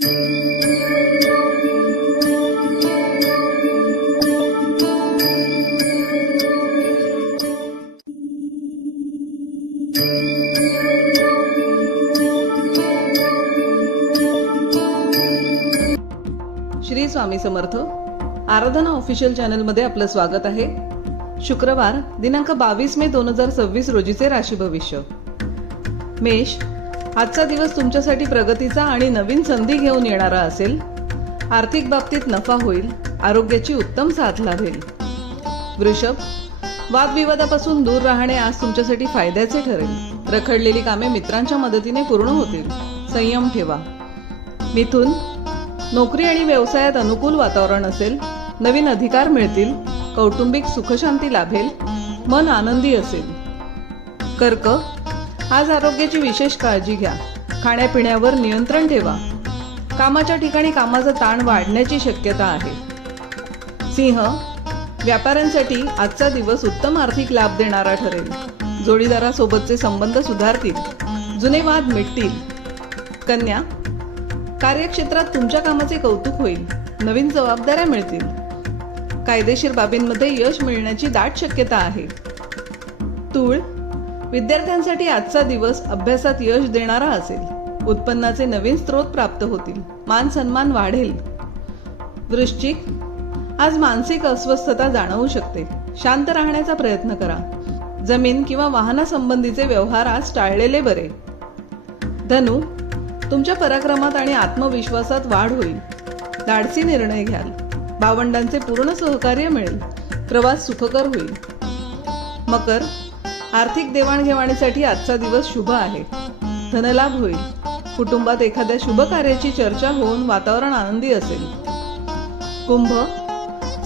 श्री स्वामी समर्थ आराधना official channel मध्ये आपलं स्वागत आहे। शुक्रवार दिनांक 22 मे 2026 रोजीचे राशी भविष्य। मेष, आजचा दिवस तुमच्यासाठी प्रगतीचा आणि नवीन संधी घेऊन येणारा असेल। आर्थिक बाबतीत नफा होईल, आरोग्याची उत्तम साथ लाभेल। वृषभ, वादविवादापासून दूर राहणे आज तुमच्यासाठी फायद्याचे ठरेल। रखडलेली कामे मित्रांच्या मदतीने पूर्ण होतील, संयम ठेवा। मिथुन, नोकरी आणि व्यवसायात अनुकूल वातावरण असेल, नवीन अधिकार मिळतील, कौटुंबिक सुखशांती लाभेल, मन आनंदी असेल। कर्क, आज आरोग्याची विशेष काळजी घ्या, खाण्यापिण्यावर नियंत्रण ठेवा। कामाच्या ठिकाणी कामाचा ताण वाढण्याची शक्यता आहे। सिंह, व्यापाऱ्यांसाठी आजचा दिवस उत्तम आर्थिक लाभ देणारा ठरेल। जोडीदारासोबतचे संबंध सुधारतील, जुने वाद मिटतील। कन्या, कार्यक्षेत्रात तुमच्या कामाचे कौतुक होईल, नवीन जबाबदाऱ्या मिळतील। कायदेशीर बाबींमध्ये यश मिळण्याची दाट शक्यता आहे। तूळ, विद्यार्थ्यांसाठी आजचा दिवस अभ्यासात यश देणारा असेल, उत्पन्नाचे नवीन स्रोत प्राप्त होतील, मान सन्मान वाढेल। वृश्चिक, आज मानसिक अस्वस्थता जाणवू शकते, शांत राहण्याचा प्रयत्न करा। जमीन किंवा वाहनासंबंधीचे व्यवहार आज टाळलेले बरे। धनु, तुमच्या पराक्रमात आणि आत्मविश्वासात वाढ होईल, धाडसी निर्णय घ्याल। भावंडांचे पूर्ण सहकार्य मिळेल, प्रवास सुखकर होईल। मकर, आर्थिक देवाणघेवाणीसाठी आजचा दिवस शुभ आहे, धनलाभ होईल। कुटुंबात एखाद्या शुभ कार्याची चर्चा होऊन वातावरण आनंदी असेल। कुंभ,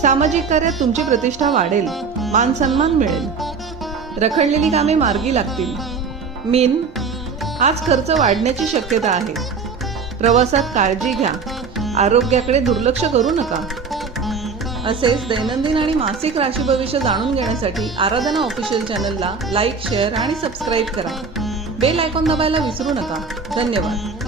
सामाजिक कार्यात तुमची प्रतिष्ठा वाढेल, मान सन्मान मिळेल। रखडलेली कामे मार्गी लागतील। मीन, आज खर्च वाढण्याची शक्यता आहे, प्रवासात काळजी घ्या, आरोग्याकडे दुर्लक्ष करू नका। असेच दैनंदिन आणि मासिक राशी भविष्य जाणून घेण्यासाठी आराधना ऑफिशियल चॅनलला लाईक, शेअर आणि सबस्क्राईब करा। बेल आयकॉन दाबायला विसरू नका। धन्यवाद।